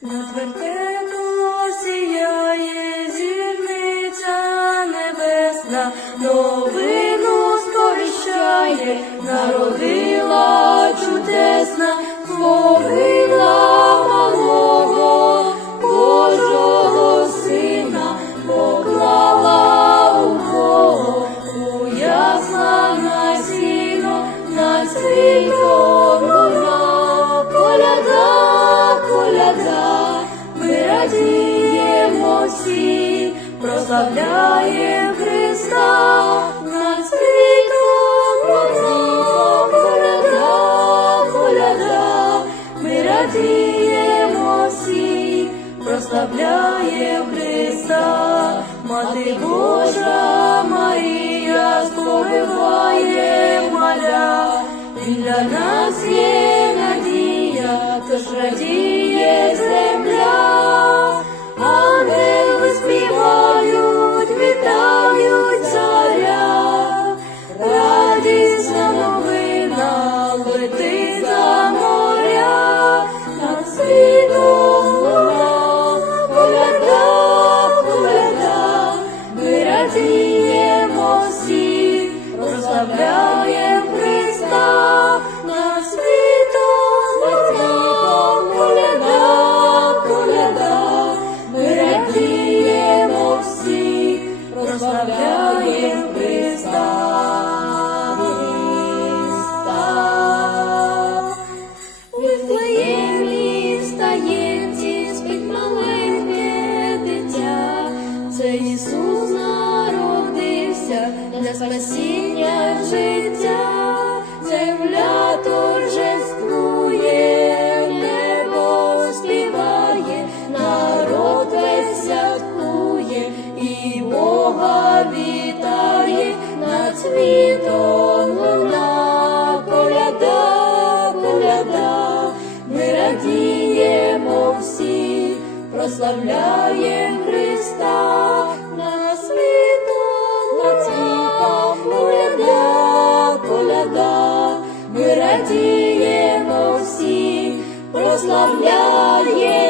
Над вертепом прославляємо Христа, над світом луна, коляда, коляда, ми радіємо всі, прославляємо Христа, Мати Божа Марія сповиває маля, Він для нас є радіємо всі, прославляємо Христа, на світу луна, коляда, коляда, ми радіємо всі, прославляємо Христа. Христа. Спасіння життя, земля торжествує, небо співає, народ весь святкує, і Бога вітає над світом луна, коляда, коляда, ми радіємо всі, прославляємо Христа, радіємо всі, прославляємо